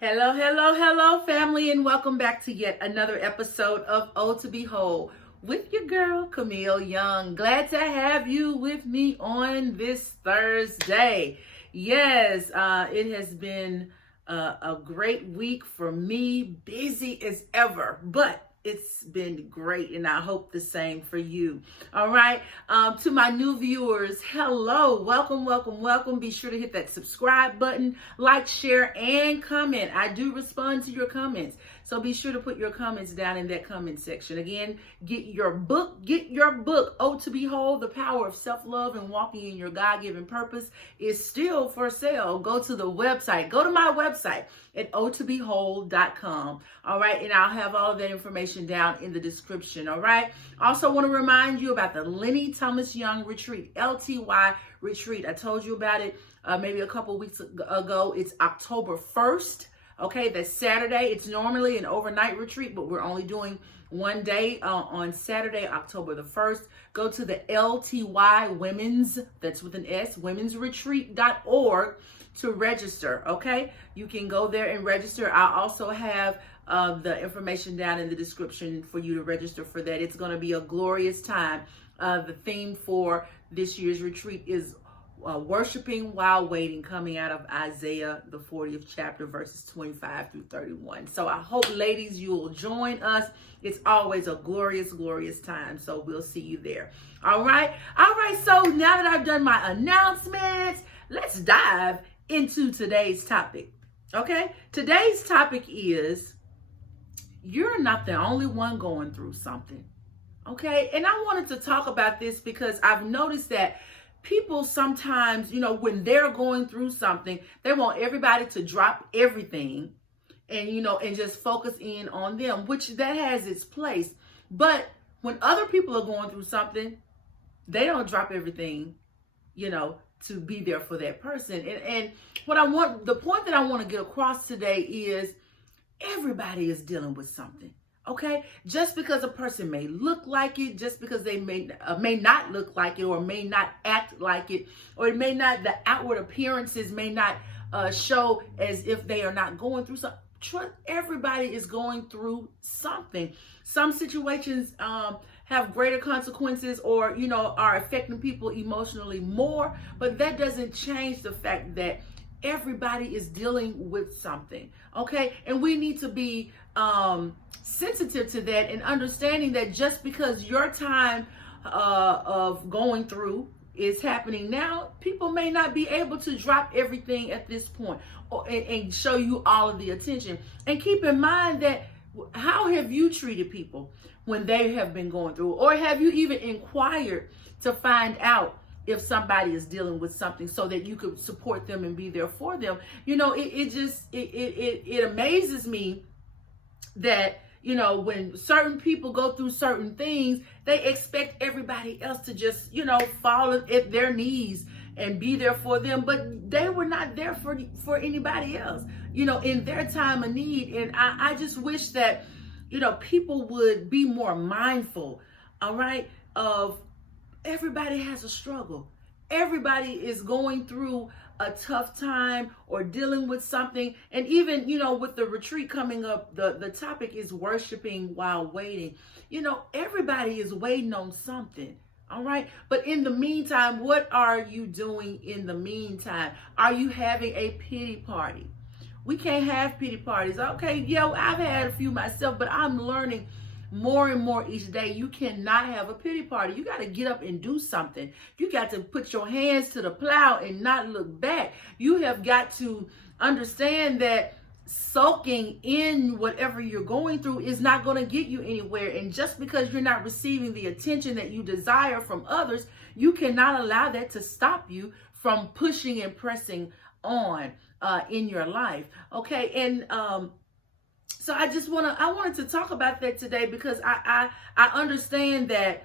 Hello, hello, hello, family, and welcome back to yet another episode of Oh to Behold with your girl, Camille Young. Glad to have you with me on this Thursday. Yes, it has been a great week for me, busy as ever, but it's been great, and I hope the same for you. All right. To my new viewers, hello, welcome, welcome, welcome. Be sure to hit that subscribe button, like, share, and comment. I do respond to your comments, so be sure to put your comments down in that comment section. Again, get your book, Oh to Behold, The Power of Self-Love and Walking in Your God-Given Purpose is still for sale. Go to the website, go to my website at ohtobehold.com. All right, and I'll have all of that information down in the description. All right. Also want to remind you about the Lenny Thomas Young Retreat, LTY Retreat. I told you about it maybe a couple weeks ago. It's October 1st. Okay, that's Saturday. It's normally an overnight retreat, but we're only doing one day on Saturday, October the 1st. Go to the LTY Women's, that's with an S, womensretreat.org to register. Okay, you can go there and register. I also have the information down in the description for you to register for that. It's going to be a glorious time. The theme for this year's retreat is worshiping while waiting, coming out of Isaiah, the 40th chapter, verses 25 through 31. So I hope, ladies, you will join us. It's always a glorious, glorious time. So we'll see you there. All right. All right. So now that I've done my announcements, let's dive into today's topic. Okay. Today's topic is, you're not the only one going through something. Okay. And I wanted to talk about this because I've noticed that people sometimes, when they're going through something, they want everybody to drop everything and, and just focus in on them, which that has its place. But when other people are going through something, they don't drop everything, to be there for that person. And the point that I want to get across today is everybody is dealing with something. Okay, just because a person may look like it, just because they may not look like it, or may not act like it, or the outward appearances may not show as if they are not going through something. Everybody is going through something. Some situations have greater consequences, or are affecting people emotionally more, but that doesn't change the fact that everybody is dealing with something. Okay, and we need to be sensitive to that and understanding that just because your time of going through is happening now, people may not be able to drop everything at this point and show you all of the attention. And keep in mind that, how have you treated people when they have been going through, or have you even inquired to find out if somebody is dealing with something so that you could support them and be there for them? It amazes me that, when certain people go through certain things, they expect everybody else to just, fall at their knees and be there for them. But they were not there for anybody else, in their time of need. And I just wish that, people would be more mindful, all right, of everybody has a struggle. Everybody is going through a tough time or dealing with something. And even, with the retreat coming up, the topic is worshiping while waiting. Everybody is waiting on something. All right. But in the meantime, what are you doing in the meantime? Are you having a pity party? We can't have pity parties. Okay. Yeah, I've had a few myself, but I'm learning more and more each day. You cannot have a pity party. You got to get up and do something. You got to put your hands to the plow and not look back. You have got to understand that soaking in whatever you're going through is not going to get you anywhere. And just because you're not receiving the attention that you desire from others, you cannot allow that to stop you from pushing and pressing on in your life. Okay. And so I wanted to talk about that today, because I understand that,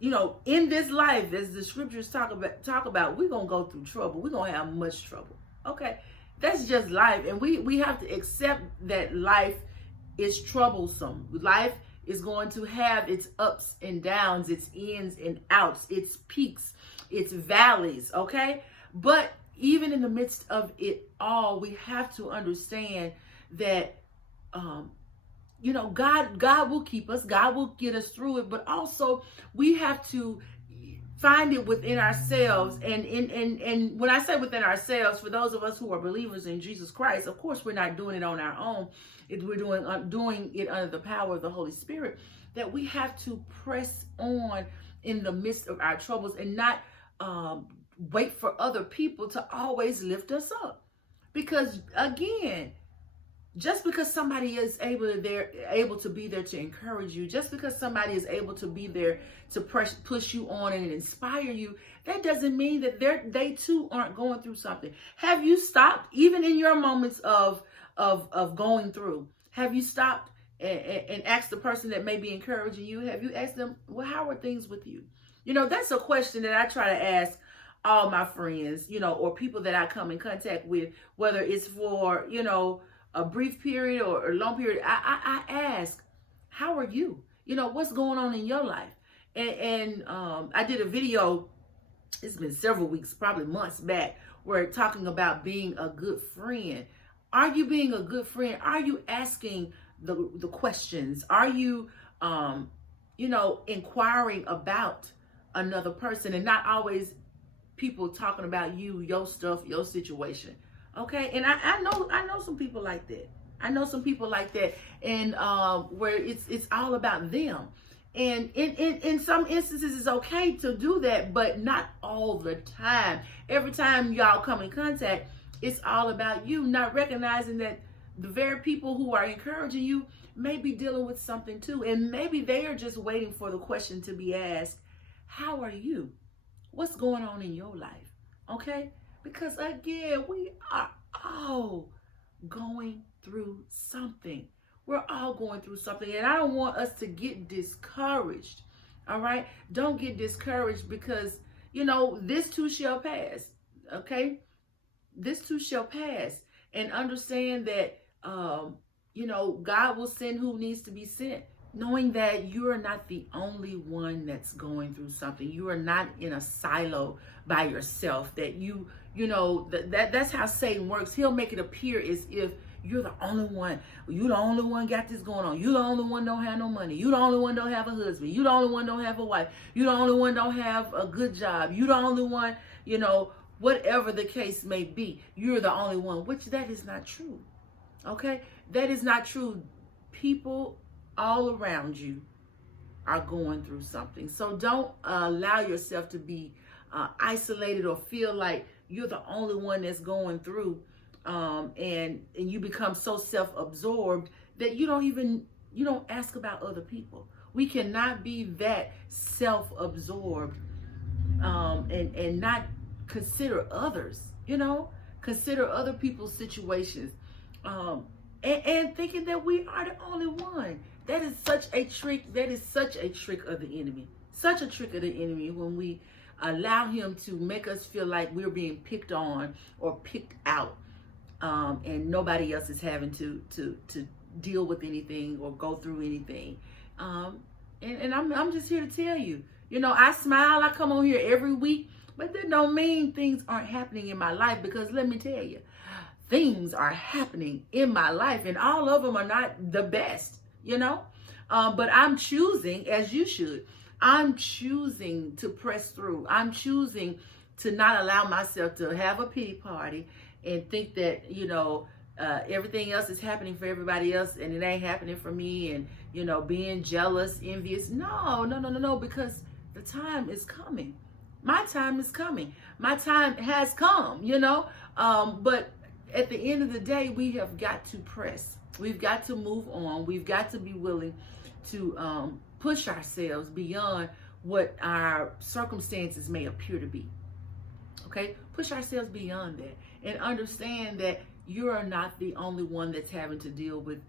in this life, as the scriptures talk about, we're going to go through trouble. We're going to have much trouble. Okay. That's just life. And we have to accept that life is troublesome. Life is going to have its ups and downs, its ins and outs, its peaks, its valleys. Okay. But even in the midst of it all, we have to understand that, God will keep us. God will get us through it. But also, we have to find it within ourselves. And when I say within ourselves, for those of us who are believers in Jesus Christ, of course, we're not doing it on our own. We're doing it under the power of the Holy Spirit. That we have to press on in the midst of our troubles and not wait for other people to always lift us up. Because again, just because somebody is able to be there to encourage you, just because somebody is able to be there to push you on and inspire you, that doesn't mean that they too aren't going through something. Have you stopped, even in your moments of going through? Have you stopped and asked the person that may be encouraging you? Have you asked them, well, how are things with you? That's a question that I try to ask all my friends, or people that I come in contact with, whether it's for, a brief period or a long period. I ask, how are you? What's going on in your life? And I did a video, it's been several weeks, probably months back, where talking about being a good friend. Are you being a good friend? Are you asking the questions? Are you, inquiring about another person and not always people talking about you, your stuff, your situation? Okay, and I know some people like that. I know some people like that, and where it's all about them. And in some instances, it's okay to do that, but not all the time. Every time y'all come in contact, it's all about you, not recognizing that the very people who are encouraging you may be dealing with something too, and maybe they are just waiting for the question to be asked, how are you? What's going on in your life? Okay? Because again, we are all going through something. We're all going through something. And I don't want us to get discouraged. All right? Don't get discouraged because, this too shall pass. Okay? This too shall pass. And understand that, God will send who needs to be sent. Knowing that you are not the only one that's going through something. You are not in a silo by yourself. That that's how Satan works. He'll make it appear as if you're the only one. You the only one got this going on. You the only one don't have no money. You the only one don't have a husband. You the only one don't have a wife. You the only one don't have a good job. You the only one, whatever the case may be. You're the only one, which that is not true. Okay? That is not true. People all around you are going through something. So don't allow yourself to be isolated or feel like you're the only one that's going through, and you become so self-absorbed that you don't ask about other people. We cannot be that self-absorbed and not consider others, consider other people's situations, and thinking that we are the only one. That is such a trick. That is such a trick of the enemy. Such a trick of the enemy when we allow him to make us feel like we're being picked on or picked out, and nobody else is having to deal with anything or go through anything. And I'm just here to tell you, I smile. I come on here every week, but that don't mean things aren't happening in my life, because let me tell you, things are happening in my life, and all of them are not the best. But I'm choosing, as you should, I'm choosing to press through. I'm choosing to not allow myself to have a pity party and think that, everything else is happening for everybody else and it ain't happening for me, and, being jealous, envious. No, because the time is coming. My time is coming. My time has come, but at the end of the day, we have got to press. We've got to move on. We've got to be willing to push ourselves beyond what our circumstances may appear to be. Okay? Push ourselves beyond that and understand that you are not the only one that's having to deal with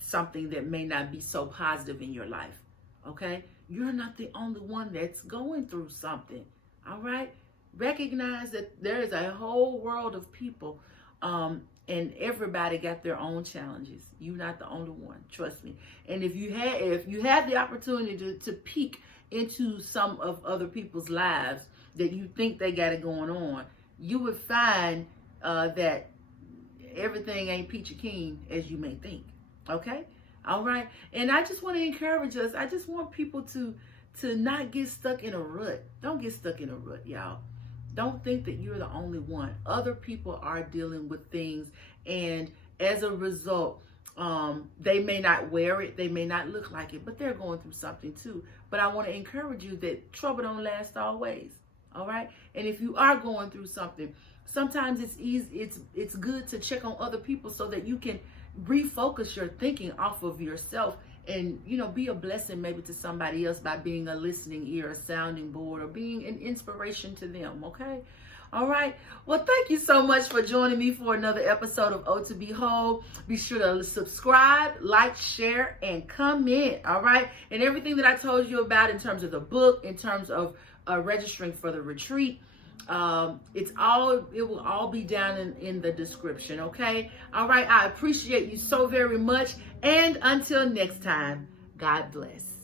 something that may not be so positive in your life. Okay? You're not the only one that's going through something. All right? Recognize that there is a whole world of people, and everybody got their own challenges. You're not the only one. Trust me. And if you have the opportunity to peek into some of other people's lives that you think they got it going on, you would find that everything ain't peachy keen as you may think. Okay? All right? And I just want to encourage us. I just want people to not get stuck in a rut. Don't get stuck in a rut, y'all. Don't think that you're the only one. Other people are dealing with things, and as a result, they may not wear it, they may not look like it, but they're going through something too. But I want to encourage you that trouble don't last always. All right? And if you are going through something, sometimes it's easy, it's good to check on other people so that you can refocus your thinking off of yourself and, be a blessing maybe to somebody else by being a listening ear, a sounding board, or being an inspiration to them. Okay? All right. Well, thank you so much for joining me for another episode of O to Be Whole. Be sure to subscribe, like, share, and comment. All right. And everything that I told you about in terms of the book, in terms of registering for the retreat, it will all be down in the description. Okay. All right. I appreciate you so very much. And until next time, God bless.